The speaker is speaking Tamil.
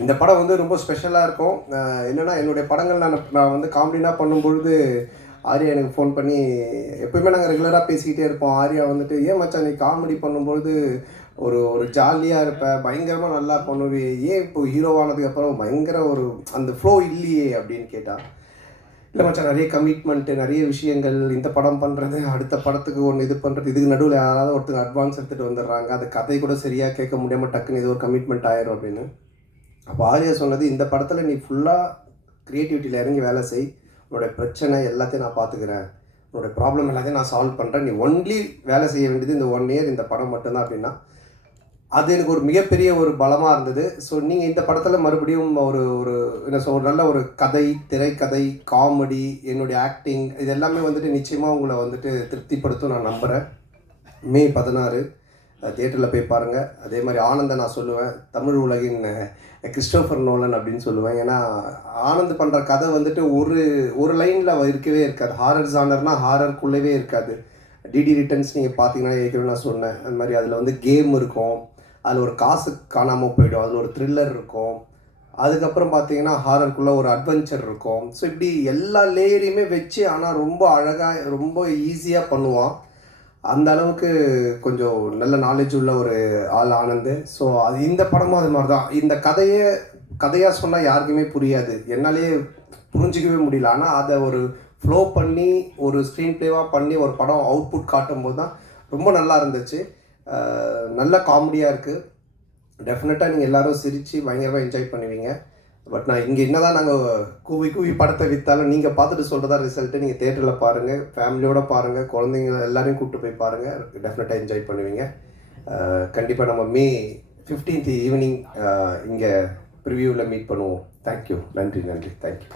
இந்த படம் வந்து ரொம்ப ஸ்பெஷலாக இருக்கும். என்னென்னா என்னன்னா என்னுடைய படங்கள் நான் நான் வந்து காமெடினா பண்ணும்பொழுது ஆர்யா எனக்கு ஃபோன் பண்ணி எப்பயுமே நாங்கள் ரெகுலராக பேசிக்கிட்டே இருப்போம். ஆர்யா வந்துட்டு ஏன் மச்சான் நீ காமெடி பண்ணும்பொழுது ஒரு ஒரு ஜாலியாக இருப்பேன் பயங்கரமாக நல்லா பண்ணுவே ஏன் இப்போ ஹீரோவானதுக்கு அப்புறம் பயங்கர ஒரு அந்த ஃப்ளோ இல்லையே? அப்படின்னு கேட்டால் இல்லை மச்சான் நிறைய கமிட்மெண்ட்டு நிறைய விஷயங்கள் இந்த படம் பண்ணுறது அடுத்த படத்துக்கு ஒன்று இது பண்ணுறது இதுக்கு நடுவில் யாராவது ஒருத்தர் அட்வான்ஸ் எடுத்துகிட்டு வந்துடுறாங்க அது கதை கூட சரியாக கேட்க முடியாமல் டக்குன்னு இது ஒரு கமிட்மெண்ட் ஆயிரும் அப்படின்னு. அப்போ ஆர்யா சொன்னது இந்த படத்தில் நீ ஃபுல்லாக க்ரியேட்டிவிட்டியில் இறங்கி வேலை செய். உன்னோட பிரச்சனை எல்லாத்தையும் நான் பார்த்துக்கிறேன் உன்னோட ப்ராப்ளம் எல்லாத்தையும் நான் சால்வ் பண்ணுறேன் நீ ஒன்லி வேலை செய்ய வேண்டியது இந்த ஒன் இயர் இந்த படம் மட்டும்தான் அப்படின்னா அது எனக்கு ஒரு மிகப்பெரிய ஒரு பலமாக இருந்தது. ஸோ நீங்கள் இந்த படத்தில் மறுபடியும் ஒரு ஒரு என்ன சொல் ஒரு நல்ல ஒரு கதை திரைக்கதை காமெடி என்னுடைய ஆக்டிங் இது எல்லாமே வந்துட்டு நிச்சயமாக உங்களை வந்துட்டு திருப்திப்படுத்தும் நான் நம்புகிறேன் மே பதினாறு. தியேட்டரில் போய் பாருங்கள் அதே மாதிரி ஆனந்த நான் சொல்லுவேன். தமிழ் உலகின் கிறிஸ்டோஃபர் நோலன் அப்படின்னு சொல்லுவேன். ஏன்னா ஆனந்த் பண்ணுற கதை வந்துட்டு ஒரு ஒரு லைனில் இருக்கவே இருக்காது. ஹாரர் ஜானர்னால் ஹாரருக்குள்ளவே இருக்காது. டிடி ரிட்டர்ன்ஸ் நீங்கள் பார்த்தீங்கன்னா ஏற்கனவே நான் சொன்னேன். அந்த மாதிரி அதில் வந்து கேம் இருக்கும். அதில் ஒரு காசு காணாமல் போயிடும். அதில் ஒரு த்ரில்லர் இருக்கும். அதுக்கப்புறம் பார்த்தீங்கன்னா ஹாரருக்குள்ளே ஒரு அட்வென்ச்சர் இருக்கும். ஸோ இப்படி எல்லா லேயரையுமே வச்சு ஆனால் ரொம்ப அழகாக ரொம்ப ஈஸியாக பண்ணுவான். அந்த அளவுக்கு கொஞ்சம் நல்ல நாலேஜ் உள்ள ஒரு ஆள் ஆனந்து. ஸோ அது இந்த படமும் அது மாதிரி தான் இந்த கதையை கதையாக சொன்னால் யாருக்குமே புரியாது. என்னாலே புரிஞ்சிக்கவே முடியல. ஆனால் அதை ஒரு ஃப்ளோ பண்ணி ஒரு ஸ்க்ரீன் ப்ளேவாக பண்ணி ஒரு படம் அவுட்புட் காட்டும்போது தான் ரொம்ப நல்லா இருந்துச்சு. நல்ல காமெடியாக இருக்குது டெஃபினட்டாக நீங்கள் எல்லாரும் சிரித்து பயங்கரமாக என்ஜாய் பண்ணுவீங்க. பட் நான் இங்கே என்ன தான் நாங்கள் கூவி கூவி படத்தை விற்றாலும் நீங்கள் பார்த்துட்டு சொல்கிறதா ரிசல்ட்டு நீங்கள் தேட்டரில் பாருங்கள் ஃபேமிலியோடு பாருங்கள் குழந்தைங்க எல்லாரையும் கூப்பிட்டு போய் பாருங்கள் டெஃபினட்டாக என்ஜாய் பண்ணுவீங்க. கண்டிப்பாக நம்ம மே ஃபிஃப்டீன்த் ஈவினிங் இங்கே ப்ரிவியூவில் மீட் பண்ணுவோம். தேங்க்யூ நன்றி நன்றி. தேங்க்யூ